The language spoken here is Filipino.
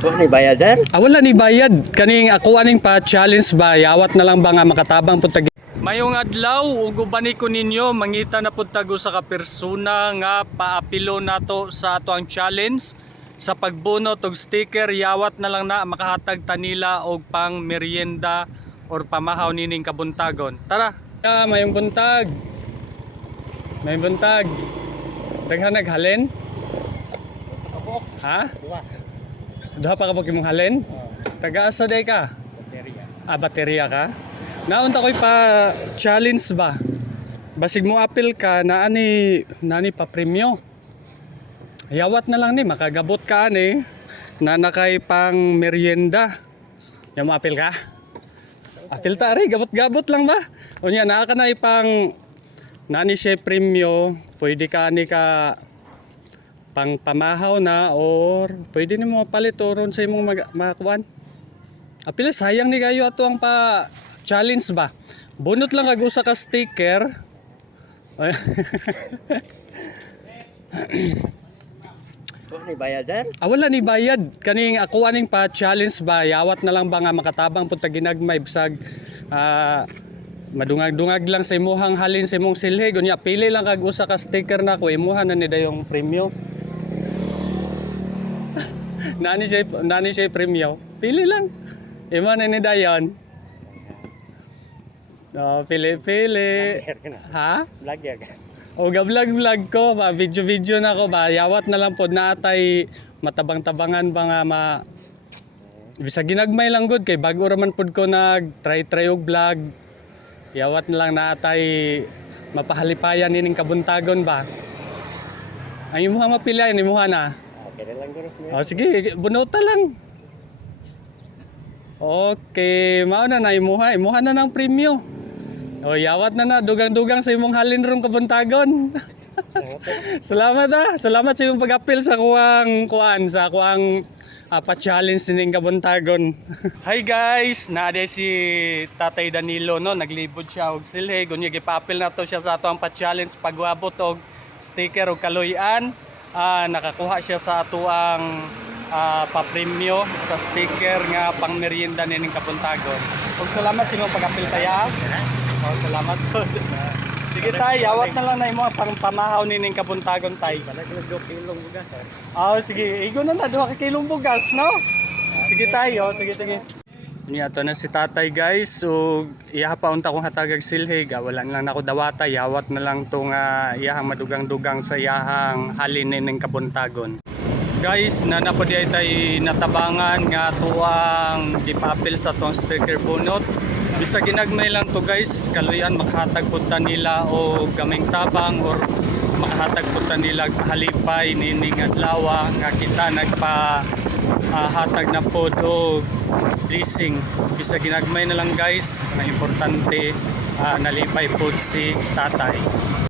Wala ni bayad, sir? Wala ni bayad. Kaning ako aning pa challenge ba yawat na lang ba nga makatabang pud tag. Mayong adlaw ug ubani ko ninyo mangita na pud tago sa ka persona nga paapilo nato sa ato ang challenge sa pagbunot og sticker yawat na lang na makahatag tanila og pang merienda or pamahaw nining kabuntagon. Tara. Mayong buntag. Mayong buntag. Daghan naghalin? Ha? Duha pa ka po kimong halin? Taga-asa day ka? Baterya. Baterya ka? Naunta ko'y pa challenge ba? Basig mo apil ka na ani pa premyo. Yawat na lang ni makagabot ka ani na nakay pang merienda. Yang mo apil ka? Apil ta ri gabot-gabot lang ba? Unya naa ka na ipang nani siya premyo, pwede ka ani ka pang pamahaw na or pwede nimo mapalit oron sa imong makakuan. Apil sayang ni kayo ato ang pa challenge ba. Bunot lang kag usa ka sticker. Wala ni bayad, sir? Wala ni bayad. Kaning ako aning pa challenge ba yawat na lang ba nga makatabang pud tag ginagmay bisag madungag-dungag lang sa imuhang halin sa imong silhig unya pili lang kag usa ka sticker na ko imuha na ni dayong premyo. nani siya premyo. Pili lang. Imuha na ni dayon. Pili. Vlogger ka na. Ha? Vlogger ka. O vlog ko, video na ko ba. Yawat na lang pod na atay matabang-tabangan ba nga bisa ginagmay lang gud kay bago ra man pod ko try og vlog. Yawat na lang na atay mapahalipayan nining kabuntagon ba. Ang imuha mapili ni imuha na. Okay na lang guro. Sige, bunota lang. Okay, mao na imuha na ng premyo. Yawat na dugang-dugang sa imong halin rong kabuntagon. Salamat Salamat sa imong pag-apil sa kuang pa-challenge ning kabuntagon. Hi guys, naade si Tatay Danilo no, naglibot siya og silhig unya gipapil nato siya sa ato ang pa-challenge pagwabot og sticker og kaloy-an. Nakakuha siya sa ato ang pa-premyo sa sticker nga pang merienda nining kabuntagon. Ug salamat sa imong pag-apil taya. Salamat po. Sige tay, yawat na lang na imo pang pamahaw nining kabuntagon tay. Palaglag 2 kilong bugas, sir. Sige, igo na 2 kilong bugas, no? Sige tay, sige. Niya to na si tatay guys. So, iya pa unta kong hatagag silhig. Wala lang nako dawata, yawat na lang tong iyahang madugang-dugang sa iyahang halin nining kabuntagon. Guys, napodi ay tay natabangan nga tuang gipapil sa tuang sticker bunot. Bisa ginagmay lang to guys, kaluyan makahatag pud nila o gaming tabang or makahatag pud nila halipay nining adlaw nga kita nagpa hatag na pod o blessing. Bisa ginagmay na lang guys, na importante nalipay pod si tatay.